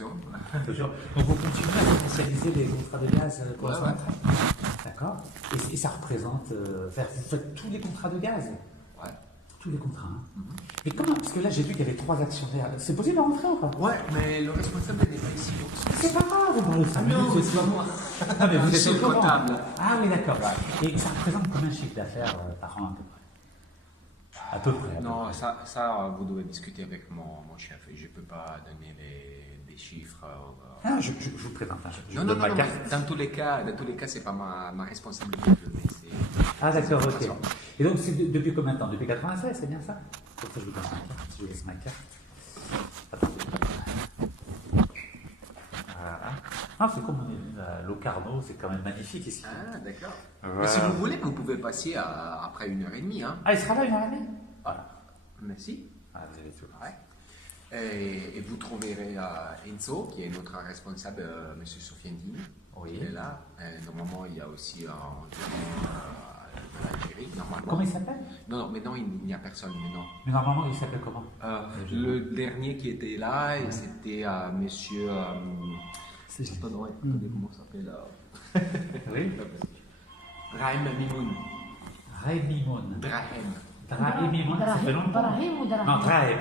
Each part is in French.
attention. Toujours. Donc vous continuez à commercialiser les contrats de gaz pour la Ouais, Sonatrach. D'accord. Et ça représente, vous faites tous les contrats de gaz. Ouais. Tous les contrats. Hein. Mais comment? Parce que là, j'ai vu qu'il y avait 3 actionnaires. C'est possible de rentrer ou pas? Ouais, mais le responsable n'est pas ici. C'est pas grave, on parle de 5 minutes, Non, c'est pas moi. Ah, mais vous Je êtes suis au le courant. comptable. Ah oui, d'accord. Et ça représente combien de chiffre d'affaires par an à peu près? À peu près. Non, ça, vous devez discuter avec mon chef. Je ne peux pas donner des chiffres. Ah, je vous présente. Hein, je Non, donne non, ma non, carte. dans tous les cas, c'est pas ma responsabilité de donner Ah d'accord, ok. informations. Et donc c'est depuis combien de temps? Depuis 96, c'est bien ça? Pour ça je vous donne ma carte, je vous laisse ma carte. Attendez. Voilà. Ah, c'est comme Locarno, c'est quand même magnifique ici. Ah, d'accord. Voilà. Mais si vous voulez, vous pouvez passer après 1h30. Hein. Ah, il sera là 1h30? Voilà. Merci. Ah, vous avez tout. Ouais. Et vous trouverez Enzo, qui est notre responsable, M. Sofiandini. Oui. Il est là. Normalement, il y a aussi un de l'Algérie, normalement. Comment il s'appelle? Non, mais non, il n'y a personne, mais non. Mais normalement, il s'appelle comment? Le dernier qui était là, c'était monsieur. Attends, comment ça s'appelle Oui. Rahem Mimoun. Rahem Mimoun. Drahem. Drahem Mimoun, ça fait longtemps. Brahim ou Drahim? Non, Drahem.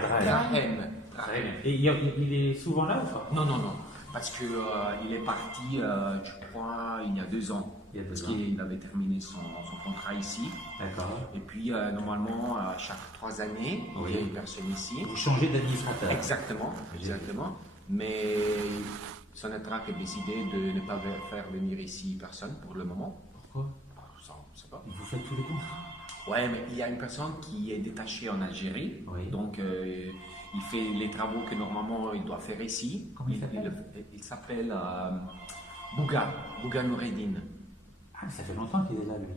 Drahem. Et il est souvent là ou pas? Non, non, non. Parce qu'il est parti, je crois, il y a 2 ans. Il y a 2 Parce ans. qu'il avait terminé son contrat ici. D'accord. Et puis, normalement, chaque 3 années, il y a une personne ici. Vous changez d'administrateur. Exactement, exactement. Mais Sonatrach a décidé de ne pas faire venir ici personne pour le moment. Pourquoi? Ça, on ne sait pas. Vous faites tous les contrats. Ouais, mais il y a une personne qui est détachée en Algérie. Oui. Donc, il fait les travaux que normalement il doit faire ici. Comment il s'appelle? Il s'appelle Bouga Noureddin. Ah, ça fait longtemps qu'il est là, lui.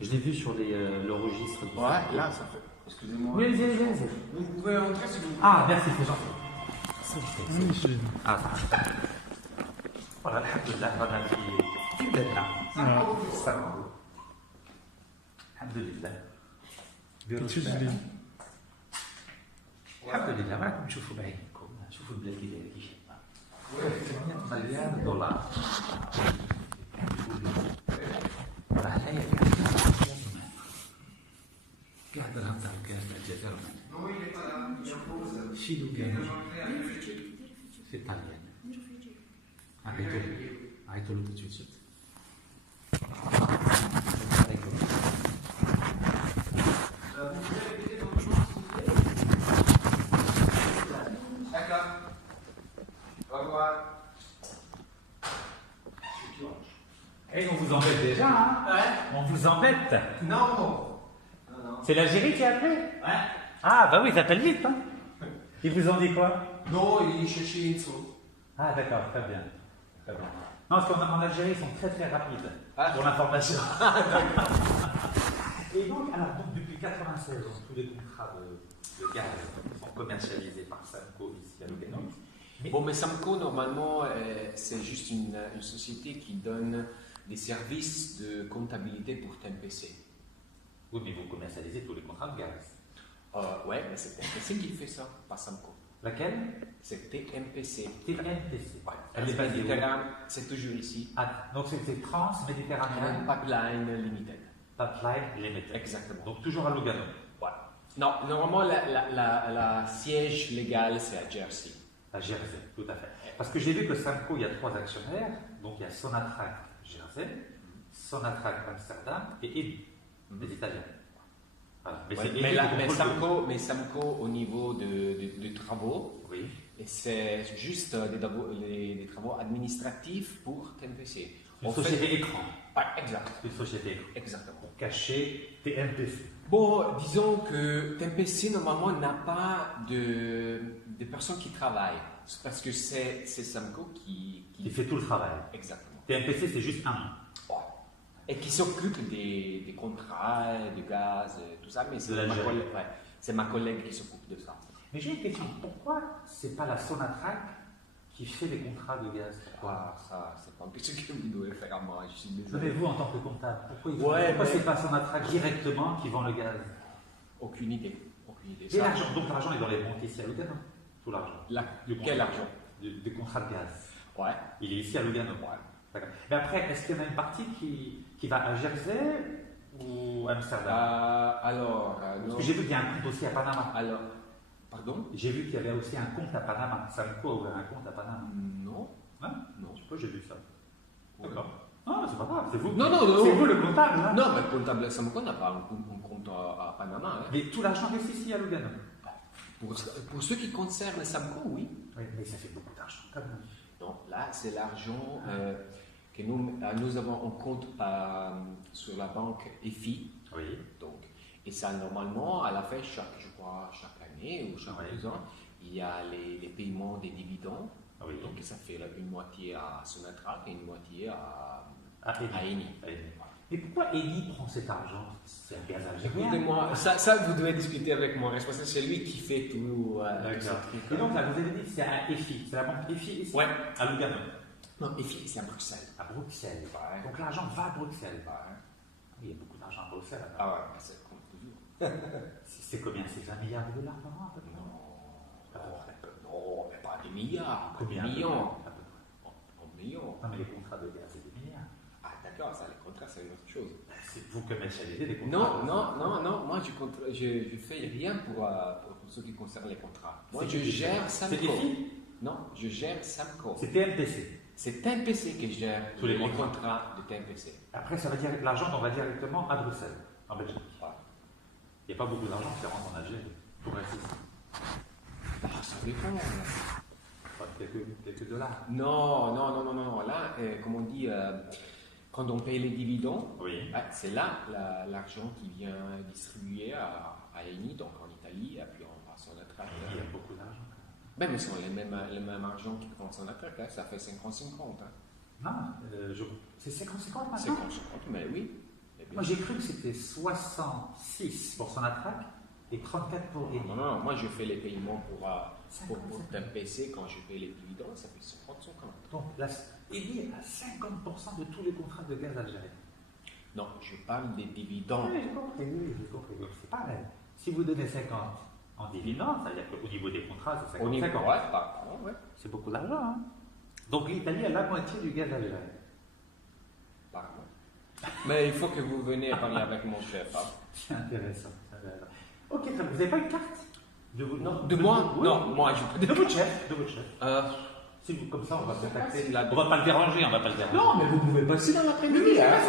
Je l'ai vu sur le registre. tout ça. Ouais, là, ça fait. Excusez-moi. Oui, allez. Vous pouvez entrer si vous voulez. Ah, merci, c'est gentil. Ah, ça. Voilà, alhamdoulilah, رانا في بلادنا. الحمد لله. الحمد لله، راكم تشوفوا بعينكم، شوفوا البلاد كي دايره كيف. 100 مليار دولار. راه لا قاعد راه قاعد الجزائر. شيلو كان. في طاليان. عيطوا له tout de suite. D'accord. Au revoir. Et on vous embête déjà, hein? Ouais. On vous embête. Non. Non, non. C'est l'Algérie qui a appelé? Ouais. Ah, bah oui, ils appellent vite, hein? Ils vous ont dit quoi? Non, il cherchait Enzo. Ah, d'accord, très bien. Très bien. Non, parce qu'en Algérie, ils sont très très rapides pour l'information. Et donc, depuis 96, tous les contrats de gaz sont commercialisés par Samco ici à Lugano. Bon, mais Samco, normalement, c'est juste une société qui donne des services de comptabilité pour TMPC. Oui, mais vous commercialisez tous les contrats de gaz. Ouais, mais c'est TMPC qui fait ça, pas Samco. Laquelle? C'est TMPC. TNPC. Ouais. Elle est basée où? C'est toujours ici. Ah, donc c'est Trans-Méditerranéen Pipeline Limited. Pipeline Limited. Exactement. Donc toujours à Lugano. Ouais. Non, normalement, la siège légal, c'est à Jersey. À Jersey, tout à fait. Parce que j'ai vu que Samco, il y a 3 actionnaires. Donc il y a Sonatrach Jersey, Sonatrach Amsterdam et Eni, des Italiens. Voilà. Mais, Ouais, mais Samco, au niveau de travaux, oui. et c'est juste des travaux administratifs pour TMPC. Une société écran. Ouais, exact. Une société écran. Exactement. Pour cacher TNPC. Bon, disons que TMPC, normalement, n'a pas de personnes qui travaillent. C'est parce que c'est Samco qui Il fait tout le travail. Exactement. TNPC, c'est juste un nom. Ouais. Et qui s'occupe des contrats, de gaz, tout ça, mais c'est ma collègue qui s'occupe de ça. Mais j'ai une question. Pourquoi c'est pas la Sonatrach qui fait les contrats de gaz? Ah, ça, c'est pas une question que vous devez faire à moi, je suis désolé. Mais vous, en tant que comptable, pourquoi c'est pas Sonatrach directement qui vend le gaz? Aucune idée. Aucune idée. Et l'argent, donc l'argent est dans les banques ici à Lugano. Tout l'argent. Quel argent? de contrats de gaz. Ouais. Il est ici à Lugano. Ouais. D'accord. Mais après, est-ce qu'il y en a une partie qui va à Jersey ou à Amsterdam? Parce non. que j'ai vu qu'il y a un compte aussi à Panama. Alors, pardon? J'ai vu qu'il y avait aussi un compte à Panama. Samco a ouvert un compte à Panama. Non. Hein? Non. Je sais pas, j'ai vu ça. Ouais. D'accord. Non, c'est pas grave, c'est vous. Non, non, C'est non. vous le comptable. Hein? Non, mais le comptable Samco n'a pas un compte à Panama. Hein. Mais tout l'argent reste ici à Lugano. Pour ce qui concerne Samco, oui. Oui, mais ça fait beaucoup d'argent quand même. Non, là, c'est l'argent que nous avons en compte sur la banque EFI. Oui. Donc, et ça, normalement, à la fin, je crois, chaque année ou chaque 2 ans, il y a les paiements des dividendes. Oui. Donc, ça fait une moitié à Sonatrach et une moitié à Eni. Eni. Mais pourquoi Eni prend cet argent? C'est un gaz algérien. Écoutez-moi, ça, vous devez discuter avec mon responsable, c'est lui qui fait tout. D'accord. Et donc là, vous avez dit que c'est à EFI, c'est la banque EFI ici? Ouais. À Lugano. Non, EFI, c'est à Bruxelles. À Bruxelles. Ouais. Donc l'argent va à Bruxelles. Ouais. Il y a beaucoup d'argent à Bruxelles. Alors. Ah ouais, ça compte toujours. C'est combien? C'est 20 milliards de dollars par an à peu près? Non, mais pas des milliards, Combien? des millions. À peu près. En millions. Non, mais les contrats de gaz, c'est des milliards. Ah d'accord, ça, les contrats, c'est une autre chose. C'est vous commercialisez des contrats. Non, moi je fais rien pour ce qui concerne les contrats. Moi je gère Samco. C'est des filles? Non, je gère Samco. C'est TMPC. C'est TMPC qui gère Tous les contrats de TMPC. Après, ça va dire l'argent, on va directement à Bruxelles, en Belgique. Ouais. Il n'y a pas beaucoup d'argent qui rentre en Algérie pour rester ici. Ah, ça dépend. Pas quelques dollars. Non. Là, comme on dit, quand on paye les dividendes, Oui. c'est là l'argent qui vient distribuer à Eni, donc en Italie, et puis on passe en Sonatrach. Il y a beaucoup d'argent. Ben, mais ce sont les mêmes argent qui prend Sonatrach, hein, ça fait 50-50. Hein. Non, c'est 50-50 maintenant. 50-50, mais oui. Moi j'ai cru que c'était 66 pour Sonatrach et 34 pour Eni. Non, moi je fais les paiements pour 50. TMPC, quand je paye les dividendes, ça fait 50-50. Donc Eni a 50% de tous les contrats de gaz algériens. Non, je parle des dividendes. Oui, j'ai compris. Donc c'est pareil. Si vous donnez 50 en dividendes, ça veut dire qu'au niveau des contrats, c'est 50. Au niveau, ouais. C'est beaucoup d'argent. Hein? Donc l'Italie a la moitié du gaz algérien. Pardon. Mais il faut que vous veniez parler avec mon chef. Hein. C'est intéressant. Ok, très bien. Vous n'avez pas une carte De moi? Oui. Non, moi je De votre chef. Si vous, comme ça, on va Je sais pas contacter. s'il a- On va pas le déranger, on va pas le déranger. Non, mais vous pouvez passer dans l'après-midi. Hein.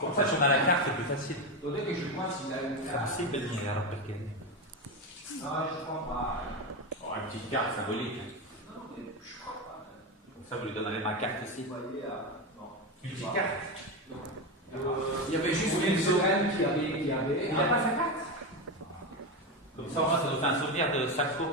Comme ça, si on a la carte, c'est plus facile. Attendez que je vois s'il a une carte. C'est Belgique, alors perché? Non, je crois pas. Oh, une petite carte symbolique. Non, mais je crois pas. Comme ça, vous lui donnerez ma carte ici. Vous voyez, non. Une petite carte. Il y avait juste une semaine qui avait. Il n'a pas sa carte? Comme ça, au moins, ça nous fait un souvenir de Saxo.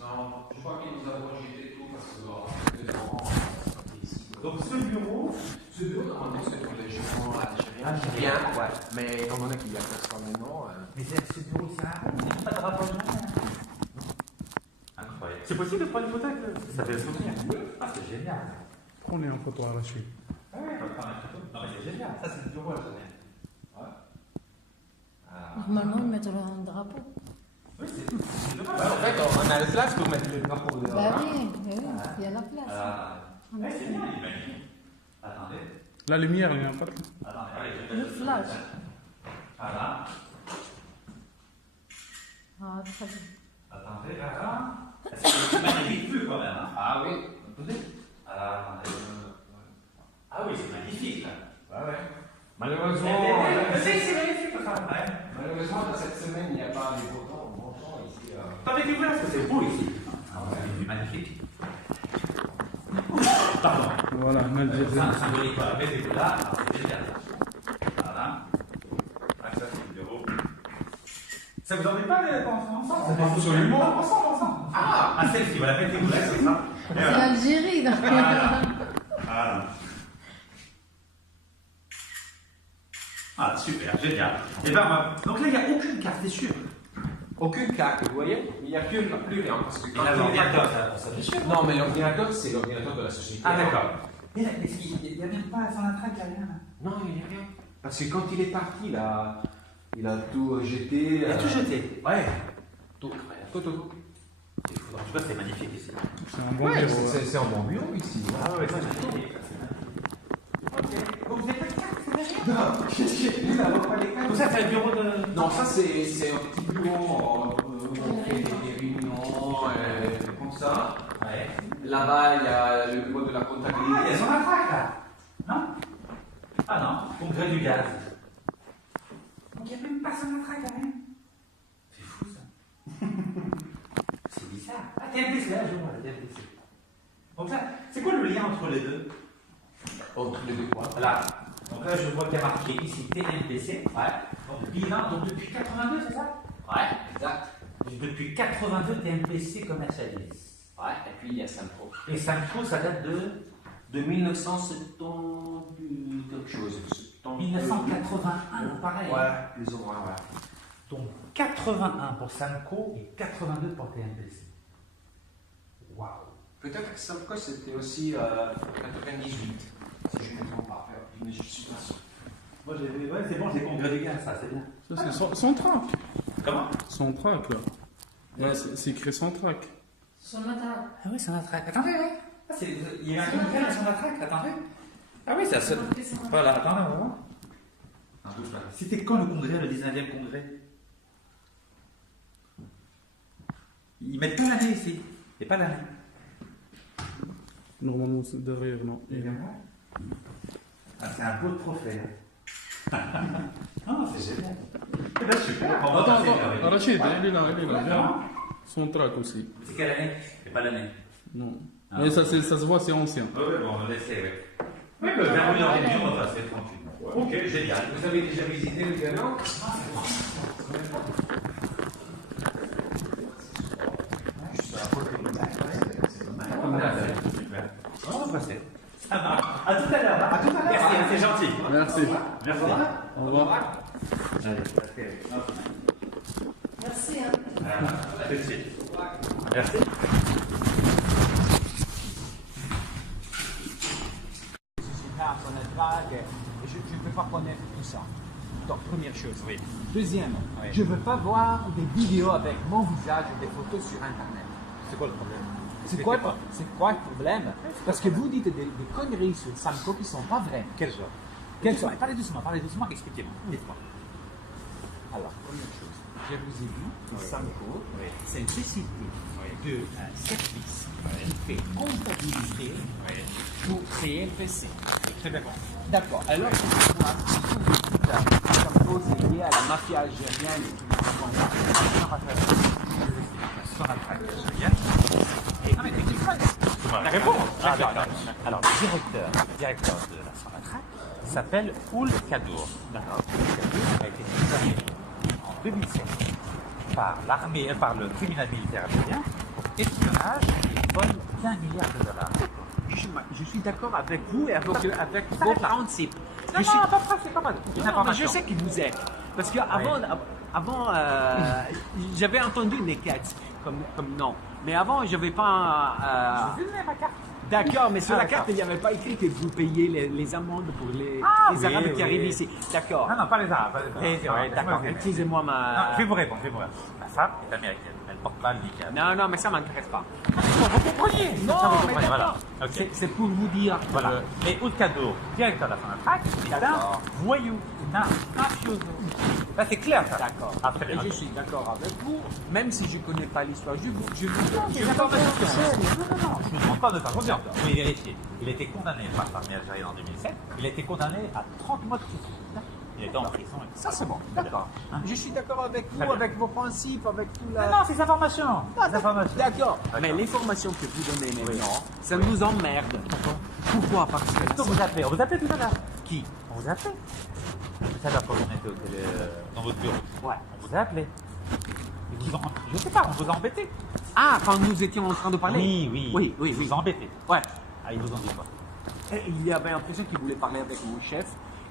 Non, je crois qu'ils nous avons jeté tout parce que ici. Donc, ce bureau, Normalement, c'est pour les gens algériens. Ouais. Mais étant donné qu'il y a personne maintenant. mais ce bureau, c'est un rond, il n'y a pas de rapport incroyable. C'est possible de prendre une photo avec ça fait un souvenir. Ah, c'est génial. Prenez en photo à la suite. Ah ouais, on va prendre une photo. Non, mais c'est génial. Ça, c'est le bureau algérien. Ouais. Normalement, ils mettent un drapeau. Oui, c'est dommage. En fait, on a la place pour mettre le drapeau dehors. Bah oui, il y a la place. C'est bien, il est magnifique. Attendez. La lumière, il n'y en a pas. Attendez, allez, je vais Le mettre flash. Voilà. Ah, très bien. Attendez, voilà. C'est magnifique vue quand même. Hein. Ah oui, attendez. Attendez. Ah oui, c'est magnifique là. Ouais. Malheureusement, C'est magnifique ça. Ouais. malheureusement, cette semaine, il n'y a pas les beaux temps ici. Attendez, tu vois, parce que c'est beau ici. Ah ouais, c'est magnifique. Pardon. Voilà, un Algérien. C'est un symbolique, voilà. Mettez-vous là, c'est génial. Voilà. Ah, ça, c'est le bureau. Ça vous ennuie pas ensemble? Absolument. Ensemble. Ah, celle-ci, voilà, mettez-vous là, c'est ça. Et C'est voilà. l'Algérie, donc. Voilà. Ah, super, génial. Et ben, donc là, il n'y a aucune carte, c'est sûr. Aucune carte, vous voyez? Il n'y a plus rien. Parce que Et là, l'ordinateur, ça fait sûr. Non, mais l'ordinateur, c'est l'ordinateur de la société. Ah, d'accord. Mais là, il n'y a même pas son attraque, il n'y a rien. Non, il n'y a rien. Parce que quand il est parti, il a tout jeté. Il a tout jeté. Ouais. Tout. En tout cas, c'est magnifique ici. C'est un bon Ouais, bureau. c'est un bon bureau ici. Ah ouais, ça c'est magnifique. Ok. Donc vous êtes pas quatre, c'est vrai? Non, j'ai là, pas les Tout ça, c'est le bureau de. Non, ça c'est un petit bureau où on fait des réunions comme ça. Ouais. Là-bas, il y a le bureau de la Ah, comptabilité. il y a son attraque là. Non? Ah non, congrès du gaz. Donc il n'y a même pas son attraque là, hein? C'est fou ça. C'est bizarre. Ah, TMPC, là, je vois, la TMPC. Donc là, c'est quoi le lien entre les deux? Entre les deux quoi? Voilà. Donc là, je vois qu'il y a marqué ici TMPC. Ouais. Donc bilan, donc depuis 82, c'est ça? Ouais, exact. Depuis 82, TMPC commercialise. Ouais, et puis il y a Samco. Et Samco, ça date de 1970 quelque chose. 1981, pareil. Ouais, les hommes, ouais. Donc 81 pour Samco et 82 pour TMPC. Waouh! Peut-être que Samco c'était aussi 98, si je ne me trompe pas, mais je suis pas sûr. Moi, j'ai. Ouais, c'est bon, j'ai congrès du gaz, ça, c'est bien. Ça, c'est son track. Comment? Son track, là. Ouais, c'est écrit son track. Son attaque. Ah oui, c'est un attraque. Attendez, ouais. Ah, il y a un congrès à son attraque, attendez. Ah oui, c'est ça. Voilà, attendez, on va voir. C'était quand le congrès, le 19e congrès? Ils mettent pas l'année ici. Il n'y a pas l'année. Normalement, c'est derrière, non. Ah, c'est un beau trophée. Ah, c'est génial. Eh ben, super. On va Attends, passer attends. le- Rachid, il est là, viens. Vraiment? Son track aussi. C'est quelle année? C'est pas l'année. Non. Ah. Mais ça se voit, c'est ancien. Oui, bon, on va laisser, oui. Oui, mais vers 1h30, on va passer tranquillement. Ok, génial. Vous avez déjà visité le Ghana? On va passer. Ça va. À tout à l'heure. À tout à l'heure. Merci, c'est gentil. Merci. Merci. Au revoir. Allez, Merci. Hein. à tout de suite. Merci. Son attraque, et je ne peux pas connaître tout ça. Donc, première chose. Oui. Deuxième, Oui. je ne veux pas voir des vidéos avec mon visage ou des photos sur Internet. C'est quoi le problème? C'est quoi le problème? Parce que vous dites des conneries sur Samco qui ne sont pas vraies. Quel genre? Quelles sont? Parlez doucement, expliquez-moi. Dites-moi. Alors, première chose, je vous ai dit que Oui. Samco, Oui. c'est une société Oui. de service qui fait comptabilité pour CMPC. Très bien. D'accord. Alors, moi, Samco, c'est lié à la mafia algérienne et tout Son attraque, bien. Ah, mais explique-moi. La réponse. Ah, d'accord. Alors, le directeur de la Sonatrach s'appelle Ould Kadour. D'accord. Ould Kadour a été condamné en 2007 par l'armée, par le tribunal militaire algérien pour espionnage et vol d'1 milliard de dollars. Je suis d'accord avec vous et avec vos S'arrête là. principes. Non, Je suis- non, pas c'est pas mal. Une Non, mais information. je sais qui vous êtes. Parce qu'avant, j'avais entendu Neketz comme nom. Mais avant, je n'avais pas. Je vous ai donné ma carte. D'accord, mais sur Ah, la carte, d'accord. il n'y avait pas écrit que vous payez les amendes pour les Oui, Arabes qui oui. arrivent ici. D'accord. Non, pas les Arabes. pas les Arabes. Ouais, d'accord. Excusez-moi Non, ma. je vais vous répondre. Ma femme est américaine. Elle porte pas le niqab. Non, mais ça ne m'intéresse pas. Vous compreniez? Non, Ça, vous mais comprenez, voilà. d'accord. Ok. C'est pour vous dire. que- Voilà. Mais Ould Kadour, directeur de la Sonatrach, est un D'accord. voyou, un mafioso. Là, c'est clair, ça. D'accord. Ah, très bien. Et je suis d'accord avec vous, même si je ne connais pas l'histoire. Je vous Non, je ne demande pas de faire confiance. Vous pouvez vérifier. Il a été condamné par l'armée algérienne en 2007. Il a été condamné à 30 mois de prison. Il était en prison. et tout Ça, c'est bon. D'accord. Hein? Je suis d'accord avec vous, Très bien. avec vos principes, avec tout Non, la. non, c'est des informations. Des informations. D'accord. Mais l'information que vous donnez maintenant, ça nous emmerde. Pourquoi? Parce que. Est-ce qu'on vous appelez? On vous appelait tout à l'heure. Qui? On vous appelait. Tout à l'heure, quand on était dans votre bureau. Ouais. On vous a appelé. Et je sais pas, on vous a embêté. Ah, quand nous étions en train de parler? Oui. Oui. Ils vous ont embêté. Ouais. Ah, ils vous ont dit quoi? Et il y avait l'impression qu'il voulait parler avec mon chef.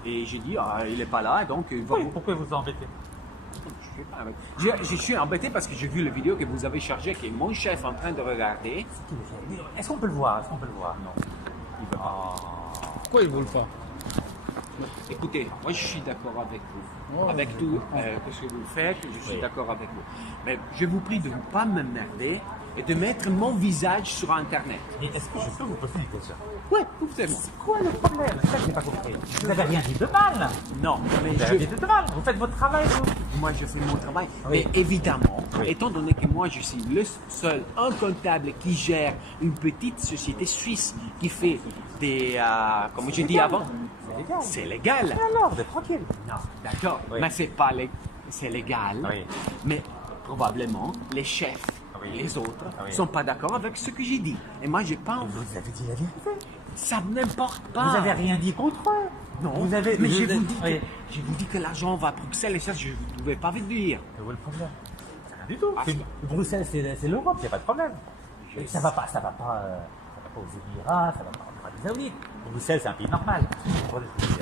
Et j'ai dit, il n'est pas là, donc il va. Oui, pourquoi ils vous ont embêté? Je sais pas. Je suis embêté parce que j'ai vu la vidéo que vous avez chargée, qui est mon chef en train de regarder. Est-ce qu'on peut le voir? Non. Il veut pas. Pourquoi ils ne veulent pas? Écoutez, moi je suis d'accord avec vous. Oh, Avec tout ce que vous faites, je suis d'accord avec vous. Mais je vous prie de ne pas m'emmerder et de mettre mon visage sur Internet. Et est-ce que je peux vous poser une question? Oui, absolument. C'est quoi le problème? Ça, je n'ai pas compris. Vous n'avez rien dit de mal. Non, mais Vous n'avez rien dit de mal. Vous faites votre travail, vous. moi je fais mon travail. Oui. Mais évidemment, Oui. étant donné que moi je suis le seul un comptable qui gère une petite société suisse qui fait des, comme je dis avant, C'est légal. c'est légal. Et alors, vous êtes tranquille. Non, d'accord, Oui. mais c'est pas c'est légal. Oui. Mais probablement les chefs, Oui. les autres, Oui. sont pas d'accord avec ce que j'ai dit. Et moi j'ai pas. Vous avez dit la vérité. Ça n'importe pas. Vous n'avez rien dit contre eux. Non. Vous avez. Mais je vous dis Oui. je vous dis que l'argent va à Bruxelles et ça je ne pouvais pas vous dire. Mais où est le problème? C'est rien du tout. Ah, Bruxelles, c'est l'Europe, il n'y a pas de problème. Et ça va pas aux Émirats, ça va pas en Arabie Saoudite. Bruxelles, c'est un pays normal.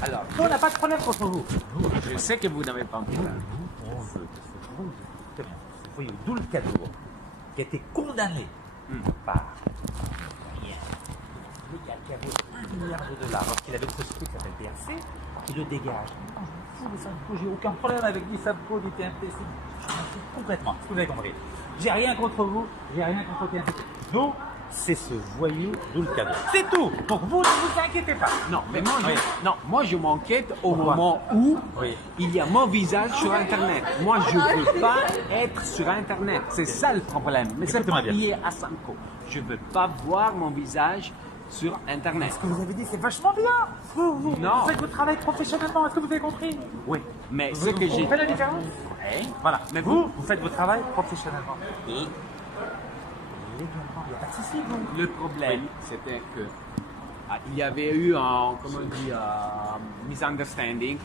Alors, nous, on n'a pas de problème contre vous. Nous, je sais que vous n'avez pas envie. on veut que ce voyou Doulkadour, qui a été condamné par qui avait $1 milliard lorsqu'il avait une société qui s'appelle BRC, qui le dégage. Je m'en fous de Samco, j'ai aucun problème avec ni Samco, ni TMPC. Je m'en fous complètement. Est-ce que vous avez compris? J'ai rien contre vous, j'ai rien contre TMPC. Nous, c'est ce voyou Doulkadour. C'est tout. Donc vous, ne vous inquiétez pas. Non, mais moi, Oui. moi je m'inquiète au Pourquoi? moment où Oui. il y a mon visage sur Internet. Moi, je ne veux pas être sur Internet. C'est ça le problème. Mais c'est Écoutez-moi pas bien. lié à Samco. Je ne veux pas voir mon visage sur Internet. Ce que vous avez dit, c'est vachement bien. Vous Non. faites votre travail professionnellement. Est-ce que vous avez compris? Oui, mais ce que Vous j'ai... faites la différence? Oui. Voilà. Mais vous faites votre travail professionnellement. Et Légalement, il n'y a pas de souci, vous. le problème, c'était que il y avait eu un, comment on dit, misunderstanding.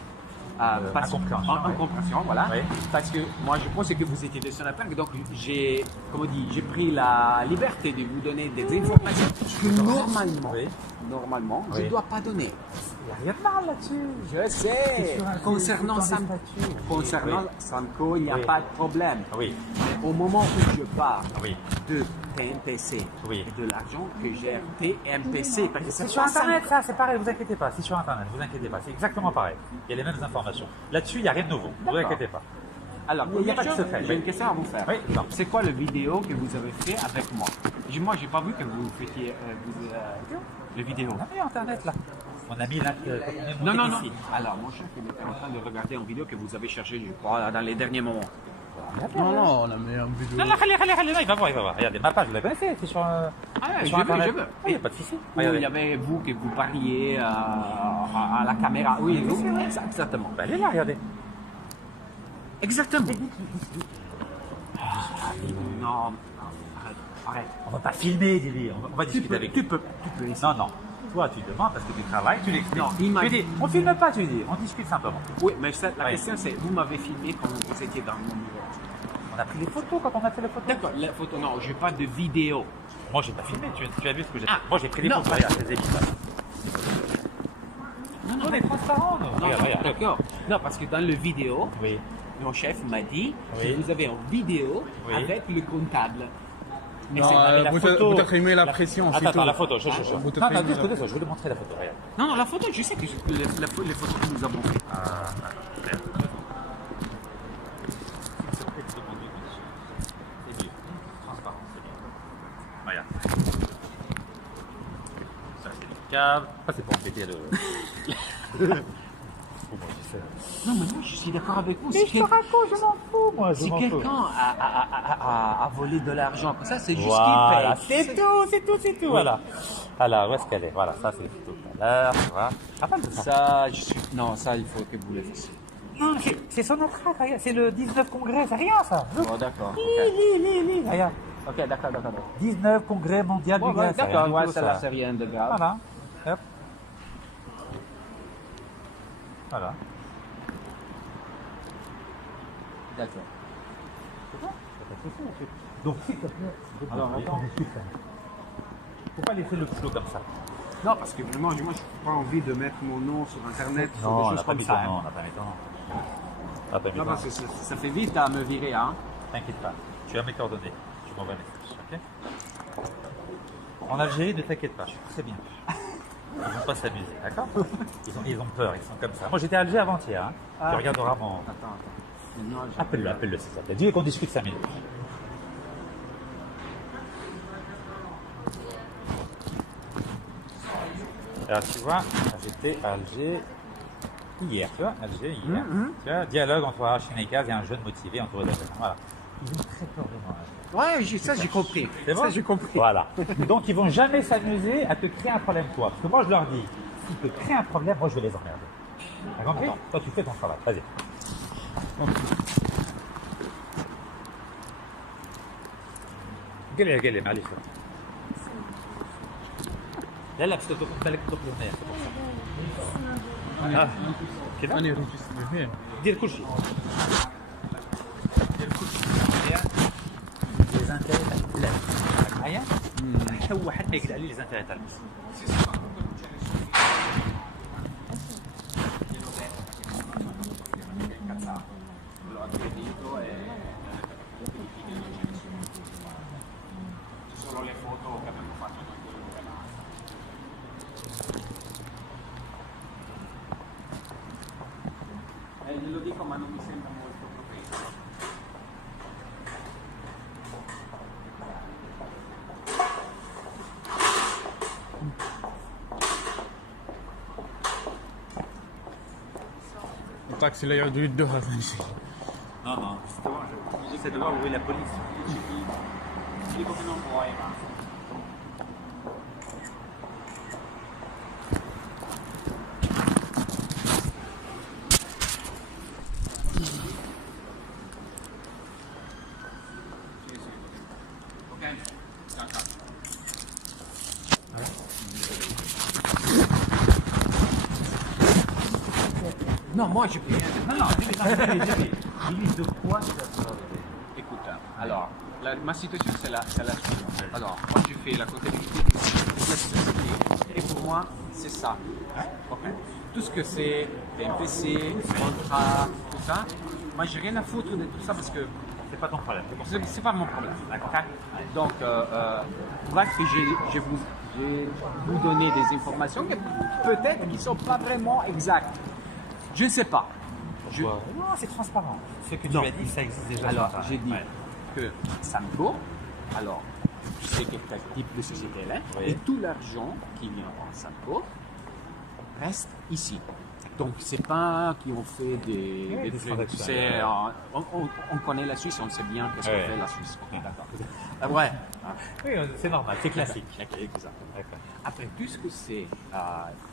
incompréhension, oui. Incompréhension, voilà. Oui. Parce que moi, je pensais que vous étiez des sonateurs, donc j'ai, comment on dit, j'ai pris la liberté de vous donner des informations que normalement, Oui. je ne Oui. dois pas donner. Il n'y a rien de mal là-dessus. Je sais. sur un- Concernant c'est dans Samco, les statuts. concernant Oui. Samco, il n'y a Oui. pas de problème. Oui. Mais au moment où je parle Oui. de TMPC Oui. et de l'argent que gère TMPC, parce que C'est c'est sur pas Internet, ça, c'est pareil, vous inquiétez pas. C'est sur Internet, vous inquiétez pas. C'est exactement pareil. Il y a les mêmes informations. Là-dessus, il n'y a rien de nouveau. Vous inquiétez pas. Alors, Il y a pas de première secret. chose, j'ai Oui. une question à vous faire. Oui, non. C'est quoi le vidéo que vous avez fait avec moi? Moi, j'ai pas vu que vous faites le vidéo. On a mis Internet là. On a mis là. Non, non, non. Alors, mon chef, il était en train de regarder une vidéo que vous avez cherchée, je crois, dans les derniers moments. Non, non, on a mis un vidéo. Non, non, il va voir, il va voir. Regardez, ma page, vous la connaissez, c'est sur, Ah ouais, sur je veux, Internet. je veux. Ah, il n'y a pas de souci. Où Regardez. il y avait vous que vous parliez à la caméra. Oui, oui, exactement. Bah, elle est là, regardez. Exactement. Non, arrête. On va pas filmer, dis-lui. On va discuter avec lui. Tu peux essayer. Non, non. Toi, tu demandes parce que tu travailles, tu l'expliques. Non, il m'a Tu dis, on filme pas, tu dis. On discute simplement. Oui, mais la Oui. question c'est, vous m'avez filmé quand vous étiez dans mon bureau. On a pris les photos quand on a fait les photos. D'accord, la photo, non, je parle de vidéo. Moi, j'ai pas filmé. Tu as vu ce que j'ai fait. Ah, Moi, j'ai pris les non. photos. Regarde, les épisodes. Non, On est transparent, nous. non, Regarde, regarde. d'accord. Non, parce que dans le vidéo, Oui. mon chef m'a dit Oui. que vous avez une vidéo Oui. avec le comptable. Et Non, c'est- la vous photo. peut-être mis la pression, c'est Attends, tout. la photo. Je. Vous Non, te non, filmez deux la- secondes, je vais te montrer la photo. Regarde. non, la photo, je sais que les photos que nous avons faites. C'est mieux. Transparent, c'est bien. Regarde. Ça, c'est le câble. Ça, c'est pour embêter le. Non, mais moi, je suis d'accord avec vous. Mais je te raconte, je m'en fous, moi. Si quelqu'un a volé de l'argent comme ça, c'est juste Voilà, qu'il paye. c'est tout. Voilà. Alors, où est-ce qu'elle est? Voilà, ça, c'est les photos tout à l'heure. Voilà. Rappelle de ça. Ça, je suis... Non, ça, il faut que vous le fassiez. Non, c'est son entrée, regarde. C'est le 19 congrès, c'est rien, ça. Bon, d'accord. Lis. Regarde. Ok, d'accord. 19 congrès mondial Bon, du gaz. c'est d'accord, rien ouais, du tout, ça, là, c'est rien de grave. Voilà. Hop. Voilà. D'accord. Donc, s'il te plaît, Alors, attends. faut pas laisser le flot comme ça. Non, parce que vraiment, moi, je n'ai pas envie de mettre mon nom sur Internet, sur Non, des on choses n'a pas comme mis ça. ton nom, on n'a pas mis ton nom. On n'a pas mis Non, ton parce nom. que ça fait vite à me virer, hein. T'inquiète pas, tu as mes coordonnées. Je m'envoie un message, ok? En Algérie, ne t'inquiète pas, je suis très bien. Ils vont pas s'amuser, d'accord? Ils ont peur, ils sont comme ça. Moi, j'étais à Alger avant-hier, hein. Ah. Tu regarderas mon... Attends. Non, Appelle-le, c'est ça. Dis-lui qu'on discute 5 minutes. Alors tu vois, j'étais à Alger hier, tu vois, Alger hier. Tu vois, dialogue entre Rachid Nekaz et un jeune motivé entouré de Voilà. Ils ont très peur de moi. Ouais, ça j'ai compris. C'est bon Ça j'ai compris. Voilà. Donc ils vont jamais s'amuser à te créer un problème toi. Parce que moi je leur dis, s'ils te créent un problème, moi je vais les emmerder. T'as compris? Toi tu fais ton travail. Vas-y. قال لي معليش لا بس بالك تطلب هنايا كده أنا ريجستري فين؟ دير كل شيء لي زانتيري لا معايا حتى واحد ما يقدر عليه لي زانتيري تاع المس Solo le foto che abbiamo fatto noi con il canale. Glielo dico ma non mi sembra molto propenso. الطاكسي اللي يعودوا يدوها ثاني شيء. non non c'est de voir où est la police Dico che non vuoi ma... Ok, ciao ciao. Non, moi je peux rien. dis-lui de quoi tu as peur. Écoute, alors, ma situation c'est la suivante. Alors, moi je fais la comptabilité de la société et pour moi c'est ça. Ok. Tout ce que c'est MPC, contrat, tout ça, moi j'ai rien à foutre de tout ça parce que C'est pas ton problème. c'est pas mon problème. D'accord. Donc, bref, je vais vous donner des informations qui peut-être qui ne sont pas vraiment exactes. Je ne sais pas. Non, c'est transparent. Ce que tu Non. as dit, ça existe déjà. Alors, sur Internet. j'ai dit Ouais. que Samco, alors, je sais quel type de société elle est, Oui. et tout l'argent qui vient en Samco reste ici. Donc, c'est pas qu'ils ont fait des trucs. transactions. C'est, on connaît la Suisse, on sait bien qu'est-ce Ouais. qu'on fait la Suisse. Ok, Ouais. d'accord. Ah, ouais. Oui, c'est normal, c'est classique. Exact. D'accord. Après, puisque c'est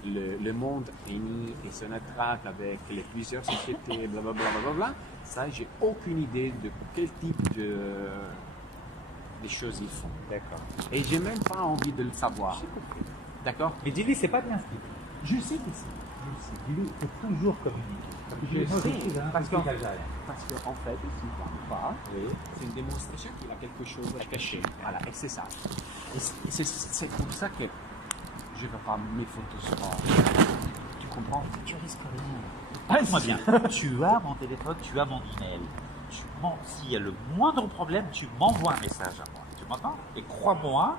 le monde réuni et se attrape avec les plusieurs sociétés, blablabla, ça, j'ai aucune idée de quel type de choses ils font. D'accord. Et j'ai même pas envie de le savoir. D'accord? Mais dis-lui, c'est pas bien ce qu'il fait. Je sais que c'est. Dis-lui, il faut toujours communiquer. Parce qu'en fait, il ne parle pas. C'est une démonstration qu'il a quelque chose à cacher. Voilà, et c'est ça. Et c'est pour ça que je ne veux pas mes photos sur. Tu comprends? Tu risques rien. Écoute-moi bien. Tu as mon téléphone, tu as mon email. S'il y a le moindre problème, tu m'envoies un message à moi. Tu m'entends? Et crois-moi,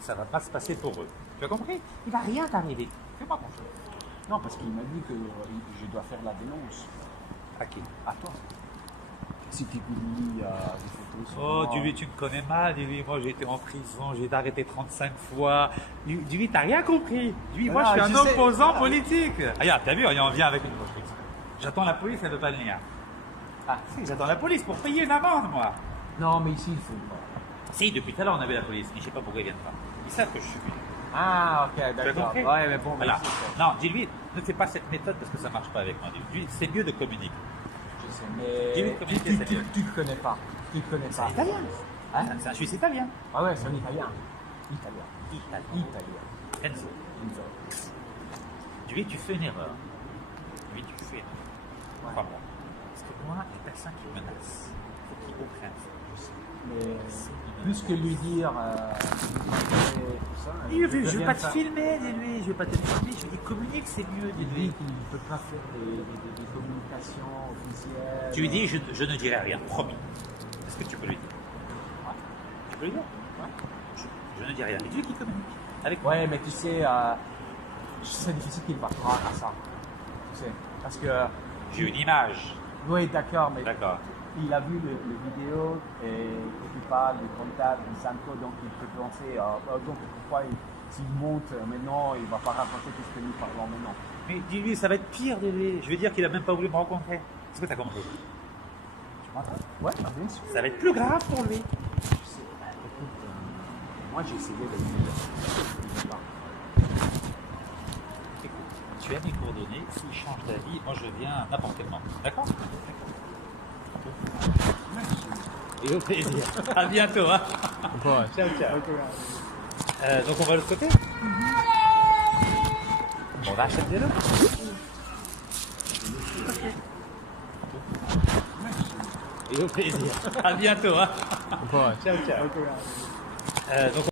ça ne va pas se passer pour eux. Tu as compris? Il ne va rien t'arriver. Fais-moi confiance. Non, parce qu'il m'a dit que je dois faire la dénonce. À qui? À toi. Si tu publies des photos sur Oh, moi. dis-lui, tu me connais mal. Dis-lui, moi j'ai été en prison, j'ai été arrêté 35 fois. Dis-lui, t'as rien compris. Dis-lui, moi Ah, je suis je un sais. opposant Ah. politique. Regarde, t'as vu, on vient avec une construction. J'attends la police, elle ne veut pas venir. Ah, Si, j'attends la police pour payer une amende, moi. non, mais ici, il faut pas. Si, depuis tout à l'heure, on avait la police, mais je sais pas pourquoi ils viennent pas. Ils savent que je suis venu. Ah, ok, Tu as d'accord. compris? Ouais, mais bon, Voilà. ici, c'est- Non, dis-lui, ne fais pas cette méthode parce que ça marche pas avec moi. Dis-lui, c'est mieux de communiquer. je sais, mais Dis-lui de communiquer, c'est mieux. tu le connais pas. Tu le connais pas. Italien. Hein? C'est un Suisse italien. Ah ouais, c'est un italien. Italien. Italien. Italien. Enzo. Dis-lui, tu fais une erreur. Dis-lui, tu fais une erreur. Crois-moi. Parce que moi, les personnes qui me menacent, il faut qu'ils comprennent ça. Je sais. Mais plus que lui dire tout ça. Je ne veux bien pas te ça. filmer, dis-lui, je veux pas te filmer, je lui dis communique, c'est mieux, Il dis-lui. dit qu'il ne peut pas faire des communications officielles. Tu lui dis, je ne dirai rien, promis. Est-ce que tu peux lui dire? Tu peux lui dire? Je ne dis rien. Et dis-lui qu'il communique. Avec moi. Ouais, mais tu sais, c'est difficile qu'il va croire à ça. Tu sais, parce que. J'ai une image. Oui, d'accord, mais D'accord. il a vu le vidéo et tu parles du comptable du Sanko, donc il peut penser, donc pourquoi s'il monte maintenant, il va pas raconter tout ce que nous parlons maintenant. Mais dis-lui, ça va être pire de lui. Je veux dire qu'il a même pas voulu me rencontrer. Est-ce que t'as compris? Ouais, bien sûr. Ça va être plus grave pour lui. Moi, j'ai essayé de lui dire. Écoute, tu as mes coordonnées. S'il change d'avis, moi je viens à n'importe quel moment. D'accord? Et au plaisir. À bientôt. Hein. Ouais. Ciao, ciao. Donc on va de l'autre côté? Bon, on va acheter le. Et au plaisir. À bientôt. Hein. Ouais. Ciao, ciao. Donc